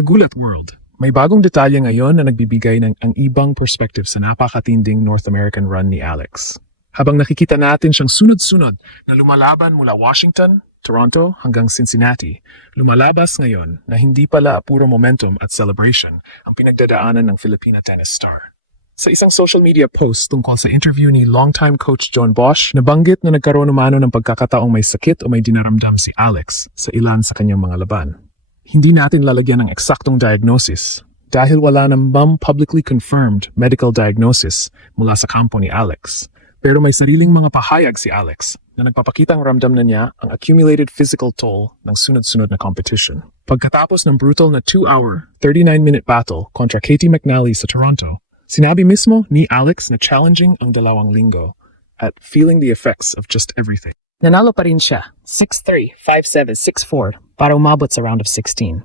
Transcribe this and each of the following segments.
Kagulat World. May bagong detalye ngayon na nagbibigay ng ang ibang perspective sa napakatinding North American run ni Alex. Habang nakikita natin siyang sunod-sunod na lumalaban mula Washington, Toronto hanggang Cincinnati, lumalabas ngayon na hindi pala puro momentum at celebration ang pinagdadaanan ng Filipina tennis star. Sa isang social media post tungkol sa interview ni longtime coach John Bosch, nabanggit na nagkaroon umano ng pagkakataong may sakit o may dinaramdam si Alex sa ilan sa kanyang mga laban. Hindi natin lalagyan ng eksaktong diagnosis dahil wala namang publicly confirmed medical diagnosis mula sa kampo ni Alex. Pero may sariling mga pahayag si Alex na nagpapakitang ramdam na niya ang accumulated physical toll ng sunod-sunod na competition. Pagkatapos ng brutal na 2-hour, 39-minute battle kontra Katie McNally sa Toronto, sinabi mismo ni Alex na challenging ang 2 linggo at feeling the effects of just everything. Nanalo pa rin siya, 6-3, 5-7, 6-4, para umabot sa round of 16.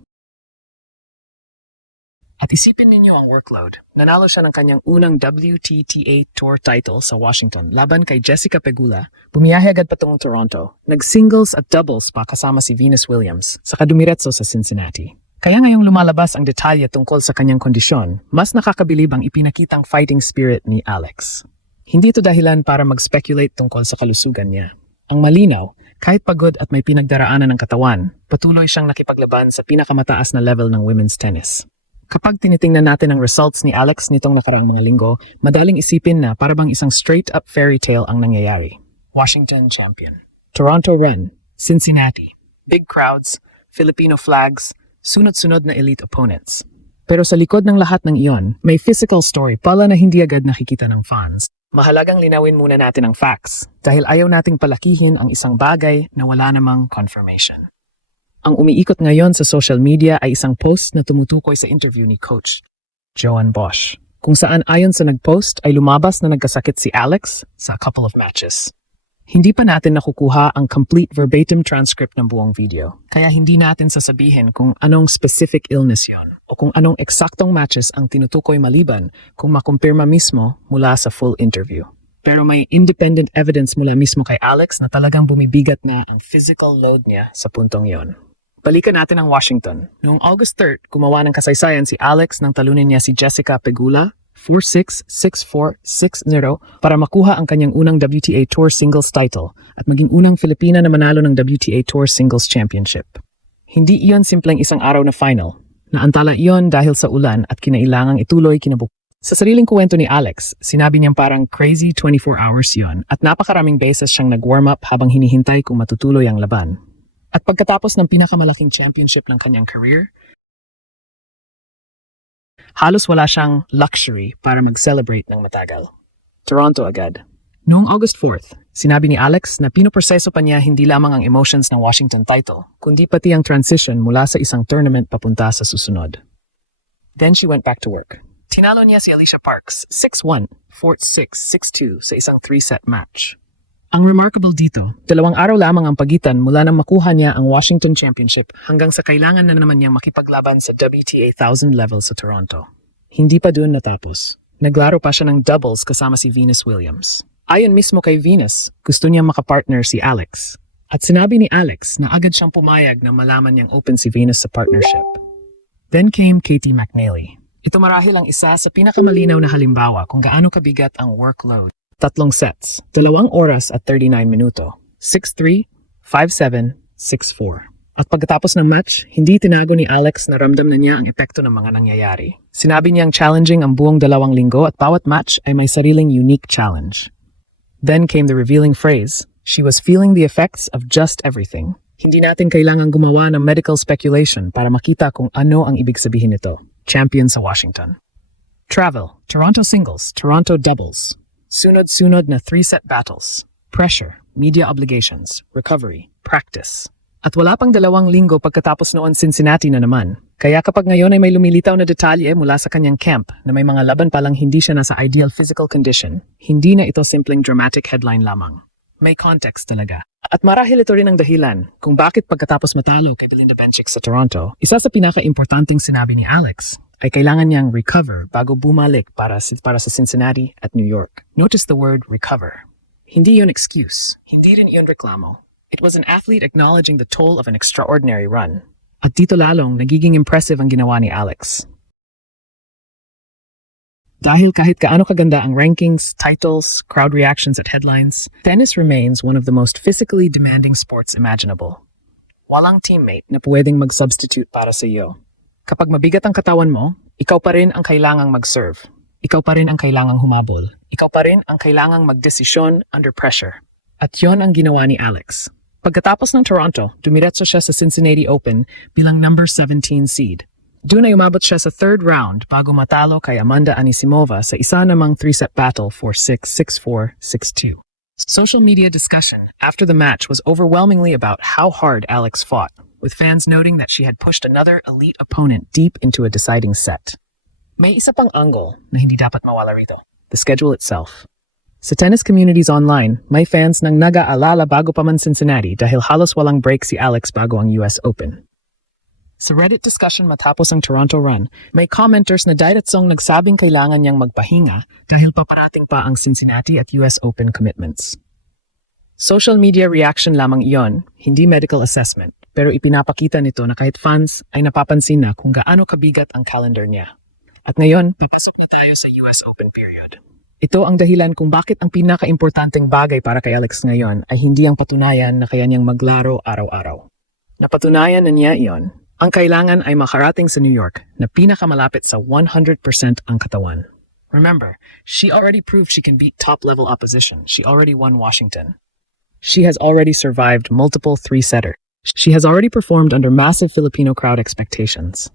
At isipin ninyo ang workload. Nanalo siya ng kanyang unang WTTA Tour title sa Washington laban kay Jessica Pegula. Bumiyahe agad patungong Toronto. Nag-singles at doubles pa kasama si Venus Williams sa kadumiretso sa Cincinnati. Kaya ngayong lumalabas ang detalye tungkol sa kanyang kondisyon, mas nakakabilib ang ipinakitang fighting spirit ni Alex. Hindi ito dahilan para mag-speculate tungkol sa kalusugan niya. Ang malinaw, kahit pagod at may pinagdaraanan ng katawan, patuloy siyang nakipaglaban sa pinakamataas na level ng women's tennis. Kapag tinitingnan natin ang results ni Alex nitong nakaraang mga linggo, madaling isipin na parabang isang straight-up fairy tale ang nangyayari. Washington champion, Toronto run, Cincinnati, big crowds, Filipino flags, sunod-sunod na elite opponents. Pero sa likod ng lahat ng iyon, may physical story pala na hindi agad nakikita ng fans. Mahalagang linawin muna natin ang facts dahil ayaw nating palakihin ang isang bagay na wala namang confirmation. Ang umiikot ngayon sa social media ay isang post na tumutukoy sa interview ni Coach Joan Bosch, kung saan ayon sa nag-post ay lumabas na nagkasakit si Alex sa a couple of matches. Hindi pa natin nakukuha ang complete verbatim transcript ng buong video, kaya hindi natin sasabihin kung anong specific illness yon o kung anong eksaktong matches ang tinutukoy maliban kung makumpirma mismo mula sa full interview. Pero may independent evidence mula mismo kay Alex na talagang bumibigat na ang physical load niya sa puntong yon. Balikan natin ang Washington. Noong August 3rd, gumawa ng kasaysayan si Alex nang talunin niya si Jessica Pegula 4-6, 6-4, 6-0 para makuha ang kanyang unang WTA Tour Singles title at maging unang Filipina na manalo ng WTA Tour Singles Championship. Hindi iyon simpleng isang araw na final. Naantala iyon dahil sa ulan at kinailangang ituloy kinabuk. Sa sariling kwento ni Alex, sinabi niyang parang crazy 24 hours iyon at napakaraming beses siyang nag-warm up habang hinihintay kung matutuloy ang laban. At pagkatapos ng pinakamalaking championship ng kanyang career, halos wala siyang luxury para mag-celebrate ng matagal. Toronto agad. Noong August 4th, sinabi ni Alex na pinoproseso pa niya hindi lamang ang emotions ng Washington title, kundi pati ang transition mula sa isang tournament papunta sa susunod. Then she went back to work. Tinalo niya si Alicia Parks 6-1, 4-6, 6-2 sa isang 3-set match. Ang remarkable dito, 2 araw lamang ang pagitan mula nang makuha niya ang Washington Championship hanggang sa kailangan na naman niyang makipaglaban sa WTA 1000 level sa Toronto. Hindi pa doon natapos. Naglaro pa siya ng doubles kasama si Venus Williams. Ayon mismo kay Venus, gusto niya makapartner si Alex. At sinabi ni Alex na agad siyang pumayag na malaman niyang open si Venus sa partnership. Then came Katie McNally. Ito marahil ang isa sa pinakamalinaw na halimbawa kung gaano kabigat ang workload. 3 sets, 2 oras at 39 minuto, 6-3, 5-7, 6-4. At pagkatapos ng match, hindi tinago ni Alex na ramdam na niya ang epekto ng mga nangyayari. Sinabi niyang challenging ang buong 2 linggo at bawat match ay may sariling unique challenge. Then came the revealing phrase, she was feeling the effects of just everything. Hindi natin kailangang gumawa ng medical speculation para makita kung ano ang ibig sabihin nito. Champion sa Washington. Travel, Toronto singles, Toronto doubles. Sunod-sunod na 3-set battles. Pressure, media obligations, recovery, practice. At wala pang 2 linggo pagkatapos noon Cincinnati na naman. Kaya kapag ngayon ay may lumilitaw na detalye mula sa kanyang camp na may mga laban palang hindi siya nasa ideal physical condition, hindi na ito simpleng dramatic headline lamang. May context talaga. At marahil ito rin ang dahilan kung bakit pagkatapos matalo kay Belinda Bencic sa Toronto, isa sa pinaka-importanting sinabi ni Alex ay kailangan niyang recover bago bumalik para sa Cincinnati at New York. Notice the word recover. Hindi yun excuse. Hindi rin yun reklamo. It was an athlete acknowledging the toll of an extraordinary run. At dito lalong nagiging impressive ang ginawa ni Alex. Dahil kahit kaano kaganda ang rankings, titles, crowd reactions at headlines, tennis remains one of the most physically demanding sports imaginable. Walang teammate na pwedeng mag-substitute para sa iyo. Kapag mabigat ang katawan mo, ikaw pa rin ang kailangang mag-serve. Ikaw pa rin ang kailangang humabol. Ikaw pa rin ang kailangang magdesisyon under pressure. At yon ang ginawa ni Alex. Pagkatapos ng Toronto, dumiretso siya sa Cincinnati Open bilang number 17 seed. Doon ay umabot siya sa third round bago matalo kay Amanda Anisimova sa isa namang 3-set battle 4-6, 6-4, 6-2. Social media discussion after the match was overwhelmingly about how hard Alex fought, with fans noting that she had pushed another elite opponent deep into a deciding set. May isa pang angle na hindi dapat mawala rito, the schedule itself. Sa tennis communities online, may fans nang nag-aalala bago pa man Cincinnati dahil halos walang break si Alex bago ang US Open. Sa Reddit discussion matapos ang Toronto run, may commenters na diretsong nagsabing kailangan niyang magpahinga dahil paparating pa ang Cincinnati at US Open commitments. Social media reaction lamang iyon, hindi medical assessment, pero ipinapakita nito na kahit fans ay napapansin na kung gaano kabigat ang calendar niya. At ngayon, papasok na tayo sa US Open period. Ito ang dahilan kung bakit ang pinaka-importanteng bagay para kay Alex ngayon ay hindi ang patunayan na kaya niyang maglaro araw-araw. Napatunayan na niya iyon. Ang kailangan ay makarating sa New York na pinakamalapit sa 100% ang katawan. Remember, she already proved she can beat top-level opposition. She already won Washington. She has already survived multiple three-setters. She has already performed under massive Filipino crowd expectations.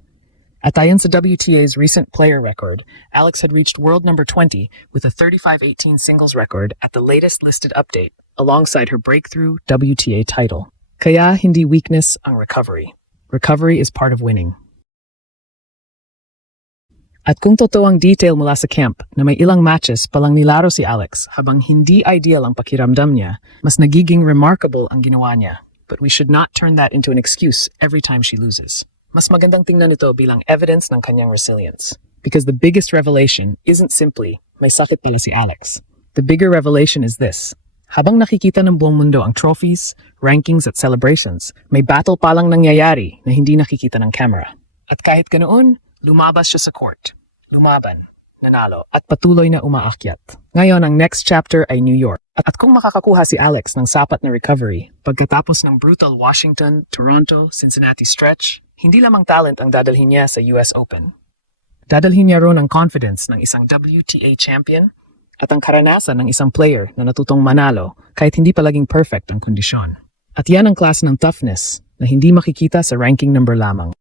At ayon sa WTA's recent player record, Alex had reached world number 20 with a 35-18 singles record at the latest listed update, alongside her breakthrough WTA title. Kaya hindi weakness ang recovery. Recovery is part of winning. At kung totoo ang detail mula sa camp na may ilang matches palang nilaro si Alex habang hindi ideal ang pakiramdam niya, mas nagiging remarkable ang ginawa niya. But we should not turn that into an excuse every time she loses. Mas magandang tingnan ito bilang evidence ng kanyang resilience. Because the biggest revelation isn't simply, may sakit pala si Alex. The bigger revelation is this. Habang nakikita ng buong mundo ang trophies, rankings at celebrations, may battle palang nangyayari na hindi nakikita ng camera. At kahit ganoon, lumabas siya sa court. Lumaban, nanalo, at patuloy na umaakyat. Ngayon, ang next chapter ay New York. At kung makakakuha si Alex ng sapat na recovery, pagkatapos ng brutal Washington, Toronto, Cincinnati stretch, hindi lamang talent ang dadalhin niya sa US Open. Dadalhin niya ron ang confidence ng isang WTA champion at ang karanasan ng isang player na natutong manalo kahit hindi palaging perfect ang kondisyon. At yan ang klase ng toughness na hindi makikita sa ranking number lamang.